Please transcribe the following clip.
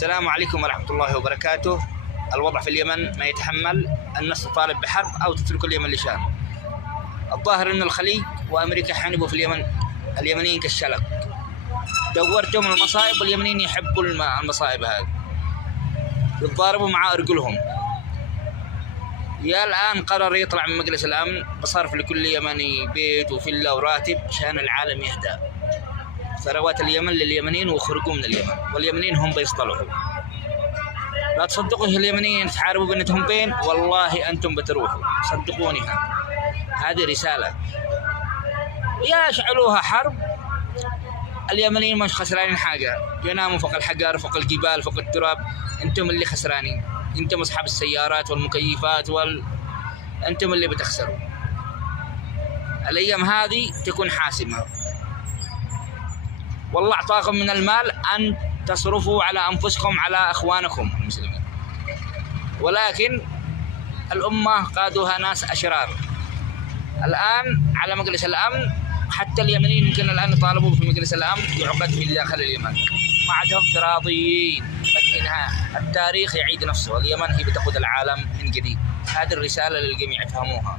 السلام عليكم ورحمة الله وبركاته. الوضع في اليمن ما يتحمل الناس تطالب بحرب أو تترك اليمن لشان. الظاهر أن الخليج وأمريكا حنبوا في اليمن اليمنيين كالشلق، دورتهم المصائب واليمنيين يحبوا المصائب هذه، يتضاربوا مع أرجلهم. يا الآن قرر يطلع من مجلس الأمن بصرف لكل يمني بيت وفيلا وراتب عشان العالم يهدأ. ثروات اليمن لليمنيين ويخرجوا من اليمن، واليمنيين هم بيصطلحوا. لا تصدقوا اليمنيين تحاربوا بينتهم بين، والله أنتم بتروحوا، صدقوني. هذه رسالة، يا شعلوها حرب. اليمنيين مش خسرانين حاجة، يناموا فوق الحجر فوق الجبال فوق التراب. أنتم اللي خسرانين، أنتم أصحاب السيارات والمكيفات أنتم اللي بتخسروا. الأيام هذه تكون حاسمة، والله أعطاكم من المال أن تصرفوا على أنفسكم على أخوانكم المسلمين، ولكن الأمة قادوها ناس أشرار. الآن على مجلس الأمن حتى اليمنيين يمكن الآن يطالبوا في مجلس الأمن بعقد في داخل اليمن، ما عندهم افتراضيين. التاريخ يعيد نفسه، واليمن هي بتقود العالم من جديد. هذه الرسالة للجميع يفهموها.